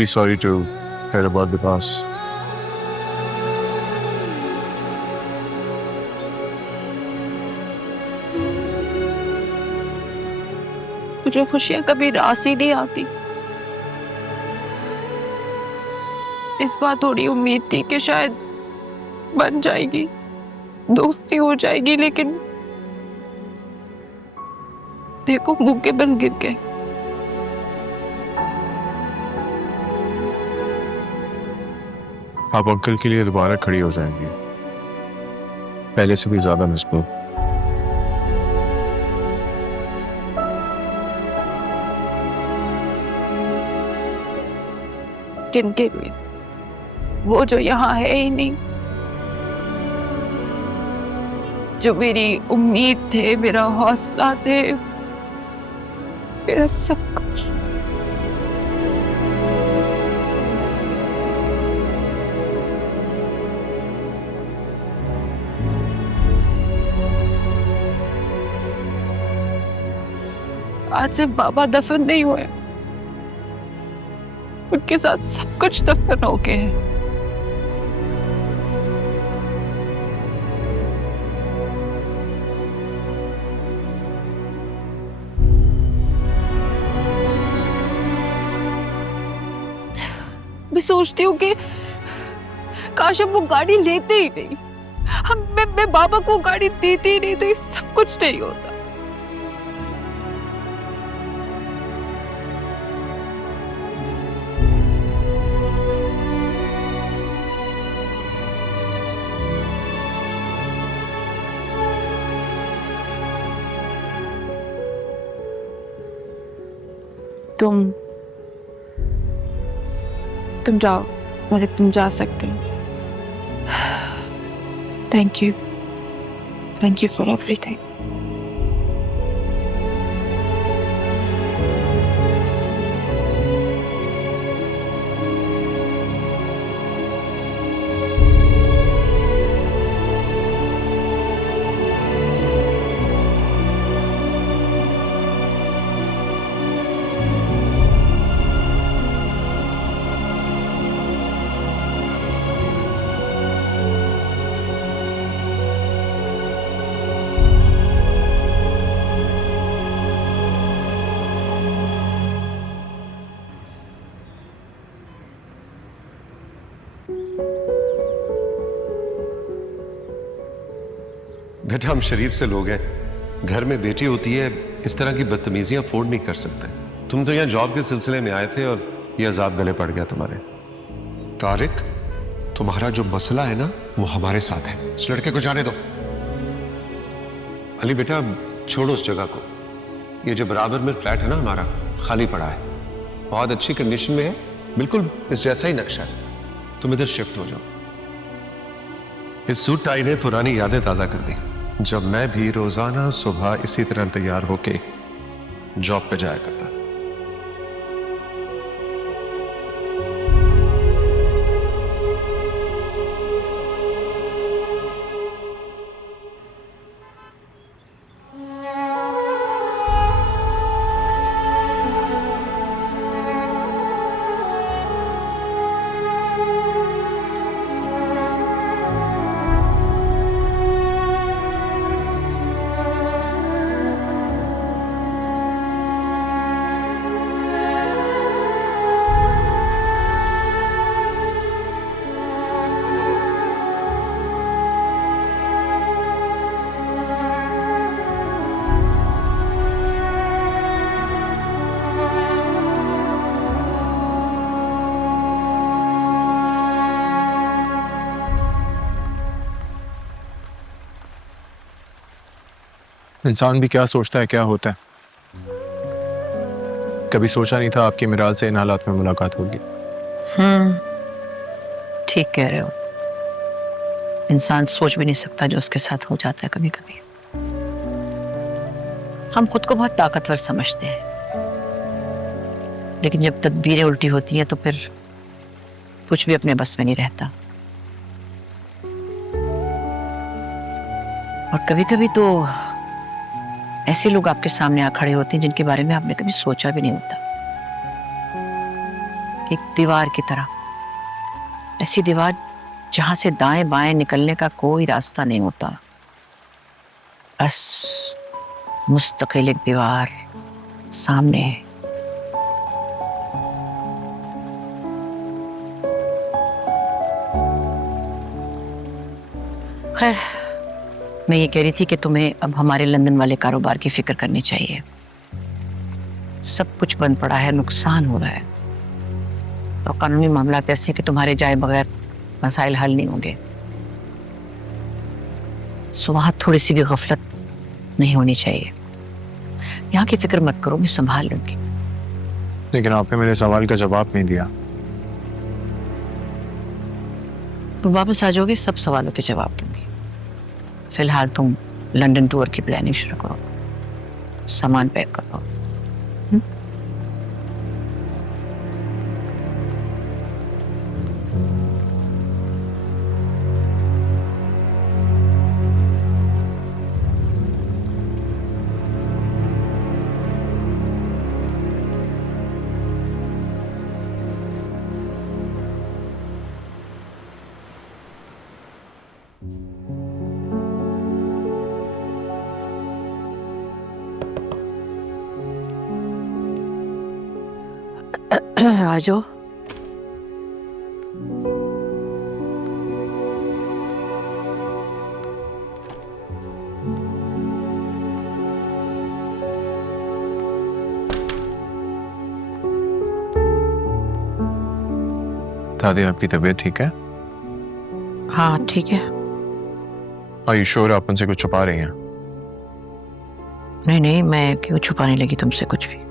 really sorry to hear about the past. मुझे खुशियां कभी रास ही नहीं आती। इस बार थोड़ी उम्मीद थी कि शायद बन जाएगी, दोस्ती हो जाएगी, लेकिन देखो मुंह के बल गिर गए। आप अंकल के लिए दोबारा खड़ी हो जाएंगी, पहले से भी ज्यादा मजबूत। जिनके लिए, वो जो यहाँ है ही नहीं, जो मेरी उम्मीद थे, मेरा हौसला थे, मेरा सब कुछ। आज से बाबा दफन नहीं हुए, उनके साथ सब कुछ दफन हो गए हैं। मैं सोचती हूँ कि काश हम वो गाड़ी लेते ही नहीं, मैं बाबा को गाड़ी देती ही नहीं, तो ये सब कुछ नहीं होता। तुम जाओ, मतलब तुम जा सकते हो। Thank you for everything. बेटा, हम शरीफ से लोग हैं, घर में बेटी होती है, इस तरह की बदतमीजियां अफोर्ड नहीं कर सकते। तुम तो यहाँ जॉब के सिलसिले में आए थे और ये अजाब गले पड़ गया तुम्हारे। तारिक, तुम्हारा जो मसला है ना, वो हमारे साथ है। इस लड़के को जाने दो। अली बेटा, छोड़ो उस जगह को। ये जो बराबर में फ्लैट है ना हमारा, खाली पड़ा है, बहुत अच्छी कंडीशन में है, बिल्कुल इस जैसा ही नक्शा है। तुम इधर शिफ्ट हो जाओ। इस सूट टाई ने पुरानी यादें ताजा कर दी, जब मैं भी रोजाना सुबह इसी तरह तैयार होके जॉब पे जाया करता था। इंसान भी क्या सोचता है क्या होता है। कभी सोचा नहीं था आपकी मिराल से इन हालात में मुलाकात होगी। ठीक कह रहे हो। इंसान सोच भी नहीं सकता जो उसके साथ हो जाता है कभी कभी। हम खुद को बहुत ताकतवर समझते हैं, लेकिन जब तदबीरें उल्टी होती हैं तो फिर कुछ भी अपने बस में नहीं रहता। और कभी कभी तो ऐसे लोग आपके सामने आ खड़े होते हैं जिनके बारे में आपने कभी सोचा भी नहीं होता। एक दीवार की तरह, ऐसी दीवार जहां से दाएं बाएं निकलने का कोई रास्ता नहीं होता, बस मुस्तकिल एक दीवार सामने है। खैर, मैं ये कह रही थी कि तुम्हें अब हमारे लंदन वाले कारोबार की फिक्र करनी चाहिए। सब कुछ बंद पड़ा है, नुकसान हो रहा है, तो कानूनी मामला ऐसे कि तुम्हारे जाए बगैर मसाइल हल नहीं होंगे। सो वहां थोड़ी सी भी गफलत नहीं होनी चाहिए। यहाँ की फिक्र मत करो, मैं संभाल लूंगी। लेकिन आपने मेरे सवाल का जवाब नहीं दिया। तुम वापस आ जाओगे, सब सवालों के जवाब दूंगी। फिलहाल तुम लंदन टूर की प्लानिंग शुरू करो, सामान पैक करो। आ जाओ। दादी, आपकी तबीयत ठीक है? हाँ ठीक है। Are you sure आप उनसे कुछ छुपा रही हैं? नहीं नहीं, मैं क्यों छुपाने लगी तुमसे कुछ भी।